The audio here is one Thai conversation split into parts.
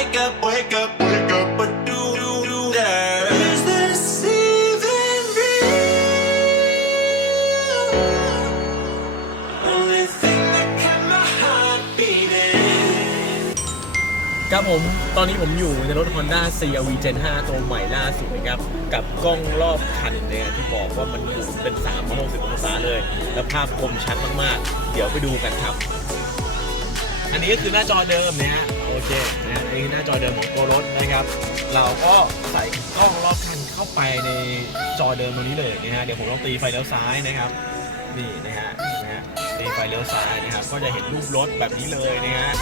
wake up, wake up, wake up, but do do do that. Is this even real? Only thing that kept my heart beating. ครับผม ตอนนี้ผมอยู่ในรถ Honda CRV Gen 5 ตัวใหม่ล่าสุดนะครับ กับกล้องรอบคันเนี่ยที่บอกว่ามันอยู่เป็น 360 องศาเลย และภาพคมชัดมาก ๆ เดี๋ยวไปดูกันครับ อันนี้ก็คือหน้าจอเดิมนะฮะ โอเคาจอเดิมของตัวรถนะครับ เราก็ใส่กล้องรอบคันเข้าไปในจอเดิมตรงนี้เลยนะฮะเดี๋ยวผมลองตีไฟเลี้ยวซ้ายนะครับนี่นะฮะนะฮะตีไฟเลี้ยวซ้ายนะครับ ก็จะเห็นรูปรถแบบนี้เลยนะฮะ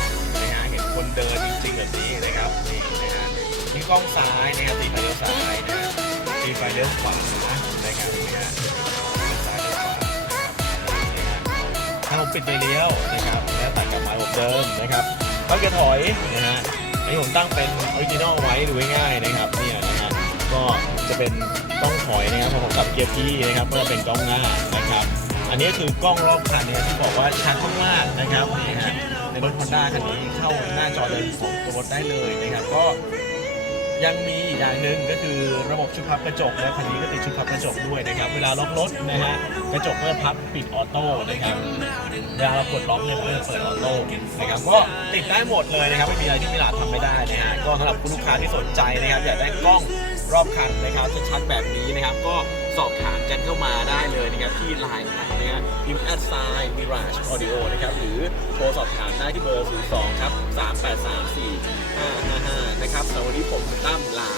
นะฮะเห็นคนเดินจริงๆแบบนี้นะครับนี่นะฮะนี่กล้องซ้ายนะครับตีไฟเลี้ยวซ้ายนะฮะตีไฟเลี้ยวขวานะครับนี่ฮะเลี้ยวซ้ายเลี้ยวนะครับนี่ฮะถ้าผมปิดไฟเลี้ยวนะครับแล้วตัดกลับมาแบบเดิมนะครับก็จะถอยนะฮะ อันนี้ผมตั้งเป็นออริจินอลไว้ดูง่ายๆนะครับเนี่ยนะฮะก็จะเป็นกล้องถอยนะครับพอผมกลับเกียร์พีนะครับก็จะเป็นกล้องหน้านะครับ อันนี้คือกล้องรอบคันเนี่ยที่บอกว่าชัดมากๆนะครับนี่ฮะในรถ Honda คันนี้เข้าหน้าจอเดินของตัวรถได้เลยนะครับก็ ยังมีอีกอย่างหนึ่งก็คือระบบชุดพับกระจกนะคันนี้ก็ติดชุดพับกระจกด้วยนะครับ เวลาล็อกรถนะฮะกระจกก็จะพับปิดออโต้นะครับเวลาเรากดล็อกเนี่ยมันก็จะเปิดออโต้นะครับก็ติดได้หมดเลยนะครับไม่มีอะไรที่มิลาทำไม่ได้นะฮะก็สำหรับคุณลูกค้าที่สนใจนะครับอยากได้กล้องรอบคันนะครับชัดๆแบบนี้นะครับ ก็สอบถามกันเข้ามาได้เลยนะครับที่ไลน์นะฮะพิมพ์แอดไซน์มิราชออดิโอนะครับหรือโทรสอบถามได้ที่เบอร์ 02 ครับ 3834555นะครับสำหรับ วันนี้ผมตั้มลา